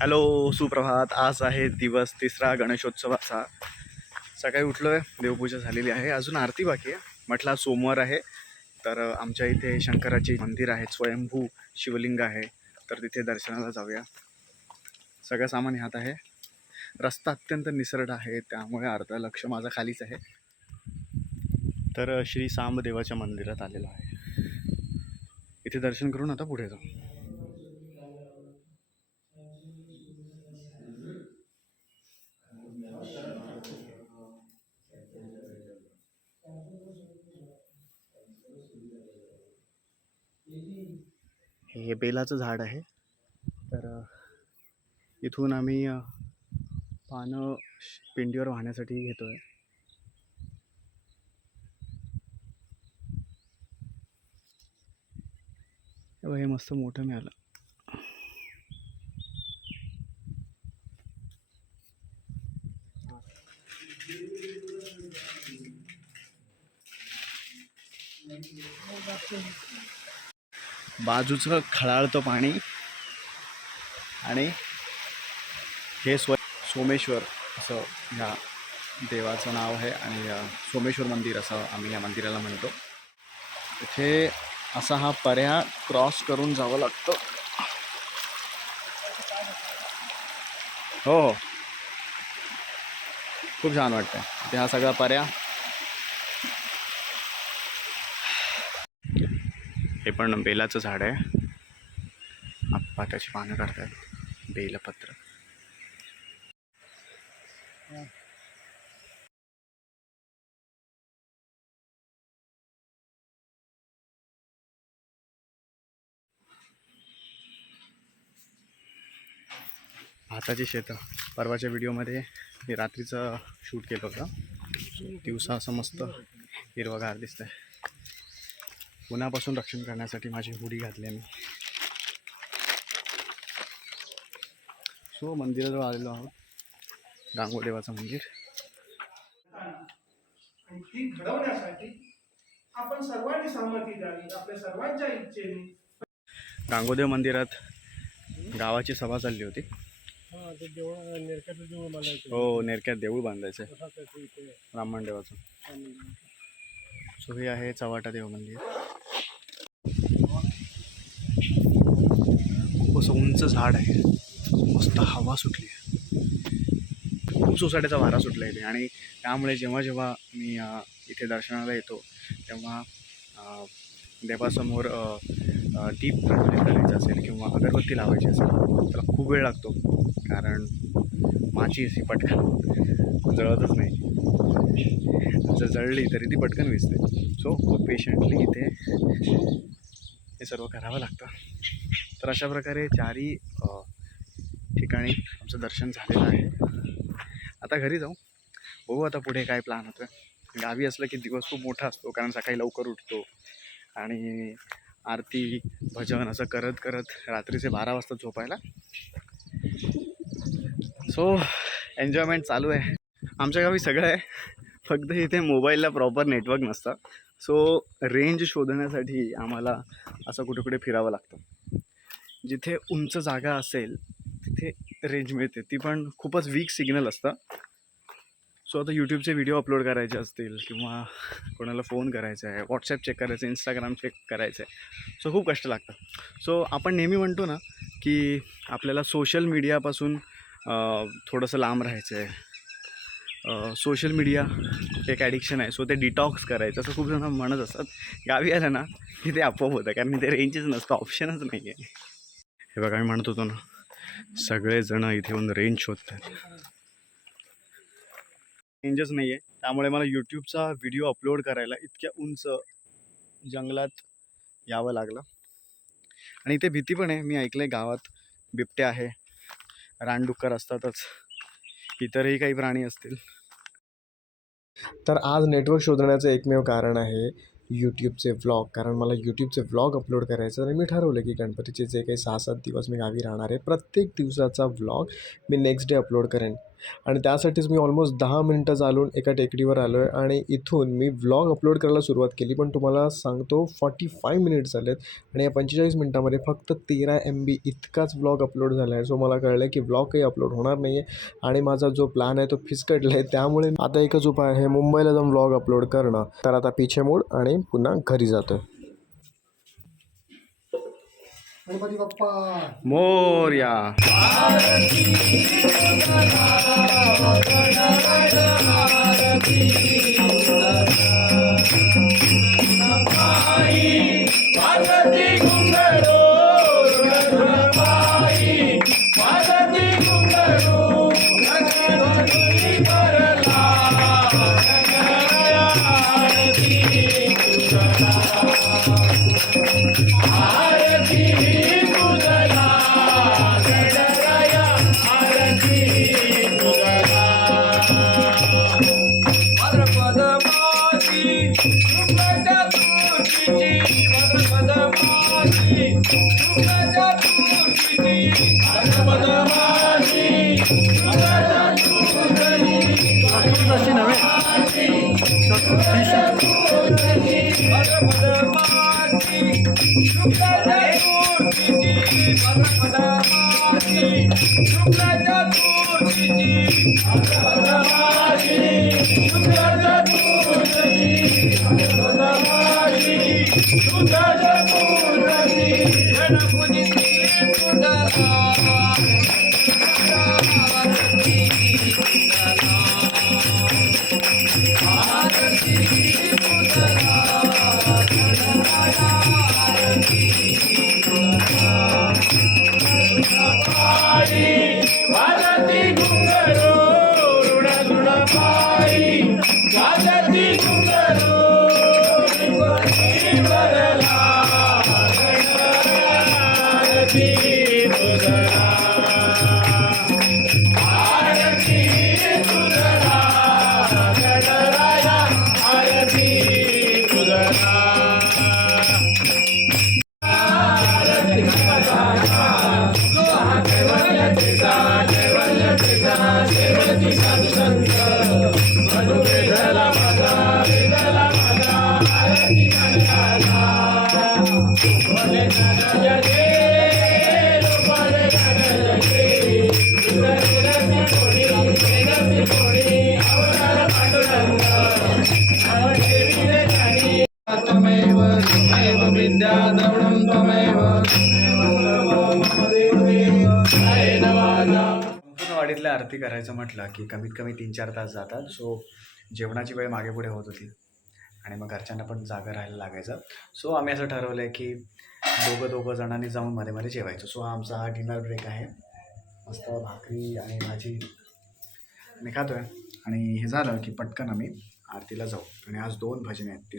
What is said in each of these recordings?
Hello सुप्रभात. आज आहे दिवस तिसरा गणेशोत्सवाचा. सकाळी उठलो आहे देवपूजा झालेली आहे. अजून आरती बाकी आहे. म्हटलं सोमवार आहे. तर आमच्या इथे शंकराची मंदिर आहे स्वयंभू शिवलिंग आहे. तर तिथे दर्शनाला जाऊया. सगळं सामान ह्यात आहे. रस्ता अत्यंत निसरड आहे त्यामुळे अर्धा लक्ष माझा खालीच आहे. तर श्री सांबदेवाच्या मंदिरात आलेलो आहे. इथे दर्शन करून आता पुढे जाऊ. हे बेलाचं झाड आहे. तर इथून आम्ही पानं श- पिंडीवर वाहण्यासाठी घेतो आहे हे मस्त मोठं मिळालं. बाजूचं खळाळतं पाणी आणि हे स्व सोमेश्वर असं ह्या देवाचं नाव आहे आणि सोमेश्वर मंदिर असं आम्ही या मंदिराला म्हणतो. इथे असा हा पर्या क्रॉस करून जावं लागतं. हो हो. खूप छान वाटतं इथे हा सगळा पर्या हे पण बेलाचं झाड आहे. आप्पा त्याची पानं काढतात बेलपत्र. भाताची शेतं. परवाच्या व्हिडिओमध्ये मी रात्रीचं शूट केलं होतं. दिवसा असं मस्त हिरवगार दिसतंय. उन्हापासून रक्षण करण्यासाठी माझी हुडी घातली मी. सो मंदिराजवळ आलेलो आहोत. गांगोदेवाचं मंदिर. आणि ती घडवण्यासाठी आपण सर्वांनी सहमती द्यावी आपल्या सर्वांच्या इच्छेने. गांगोदेव मंदिरात गावाची सभा चालली होती. हा हो नेरक्यात देऊळ बांधायचं आहे ब्राह्मण देवाचं. सो हे आहे चव्हाटा देव मंदिर. खूप असं उंच झाड आहे. मस्त हवा सुटली आहे. खूप सोसाट्याचा वारा सुटला इथे आणि त्यामुळे जेव्हा जेव्हा मी इथे दर्शनाला येतो तेव्हा देवासमोर दीप प्रज्वलित करायचं असेल किंवा अगरबत्ती लावायची असेल त्याला खूप वेळ लागतो. कारण माझी अशी पटकन जळतच नाही. जर जळली तरी ती पटकन विजते. सो खूप पेशंटली इथे हे सर्व करावं लागतं. तर अशा प्रकारे चारही ठिकाणी आमचं दर्शन झालेलं आहे. आता घरी जाऊ. बघू आता पुढे काय प्लॅन होतं. गावी असलं की दिवस खूप मोठा असतो कारण सकाळी लवकर उठतो. आणि आरती भजन असं करत करत रात्रीचे बारा वाजता झोपायला. सो एन्जॉयमेंट चालू आहे. आमच्या गावी सगळं आहे. फक्त इथे मोबाईलला प्रॉपर नेटवर्क नसतं. सो रेंज शोधण्यासाठी आम्हाला असं कुठे कुठे फिरावं लागतं. जिथे उंच जागा असेल तिथे रेंज मिळते. ती पण खूपच वीक सिग्नल असतं. सो आता यूट्यूबचे व्हिडिओ अपलोड करायचे असतील किंवा कोणाला फोन करायचा आहे व्हॉट्सॲप चेक करायचं आहे इंस्टाग्राम चेक करायचं आहे. सो खूप कष्ट लागतं सो आपण नेहमी म्हणतो ना की आपल्याला सोशल मीडियापासून थोडंसं लांब राहायचं आहे. सोशल मीडिया एक ॲडिक्शन आहे. सो ते डिटॉक्स करायचं. असं खूप जण म्हणत असतात. गावी आलं ना की ते आपोआप होतं. कारण इथे रेंजच नसतं. ऑप्शनच नाही आहे हे बघा मी म्हणत होतो ना सगळेजणं इथे येऊन रेंज शोधतात. रेंजच नाही आहे त्यामुळे मला यूट्यूबचा व्हिडिओ अपलोड करायला इतक्या उंच जंगलात यावं लागलं. आणि इथे भीती पण आहे. मी ऐकलं आहे गावात बिबट्या आहे. रानडुक्कर असतातच. इतरही काही प्राणी असतील. तर आज नेटवर्क शोधण्याचं एकमेव कारण आहे यूट्यूबचे व्लॉग कारण मला यूट्यूबचे व्लॉग अपलोड करायचं आणि मी ठरवलं की गणपतीचे जे काही सहा सात दिवस मी गावी राहणार आहे प्रत्येक दिवसाचा व्लॉग मी नेक्स्ट डे अपलोड करेन. आणि त्यासाठीच मी ऑलमोस्ट दहा मिनटं चालून एका टेकडीवर आलो आहे आणि इथून मी व्लॉग अपलोड करायला सुरुवात केली पण तुम्हाला सांगतो फॉर्टी फाय मिनिट्स झाले आहेत आणि या पंचेचाळीस मिनटामध्ये फक्त तेरा एम बी इतकाच व्लॉग अपलोड झाला आहे सो मला कळलं आहे की व्लॉग काही अपलोड होणार नाही आहे आणि माझा जो प्लॅन आहे तो फिसकटला आहे त्यामुळे आता एकच उपाय आहे मुंबईला जाऊन व्लॉग अपलोड करणं. तर आता पिछे मोड आणि पुन्हा घरी जातो आहे गणपती बाप्पा मोर्या भाद्रपद तुळशीची भाद्रपद मासी शुक्लाच्या तुळशीची वाडीतल्या आरती करायचं म्हटलं की कमीत कमी तीन चार तास जातात. सो जेवणाची वेळ मागे पुढे होत होती. आणि मग घरच्यांना पण जागा राहायला लागायचं. सो आम्ही असं ठरवलं आहे की दोघं दोघं जणांनी जाऊन मध्ये मध्ये जेवायचो. सो हा आमचा हा डिनर ब्रेक आहे. मस्त भाकरी आणि भाजी मी खातो आहे आणि हे झालं की पटकन आम्ही आरतीला जाऊ. आणि आज दोन भजने आहेत ती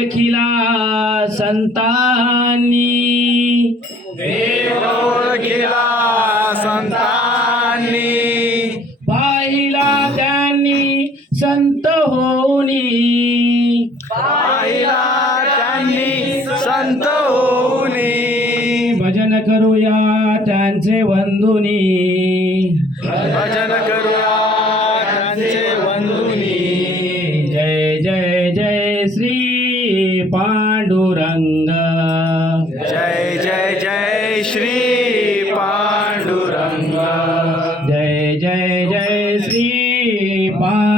सुद्धा खायची देव ओळखिला संतांनी. पाहिला त्यांनी संत होऊनी. संत होऊनी. भजन करूया त्यांचे वंदुनी. भजन करूया જય જય શ્રી પા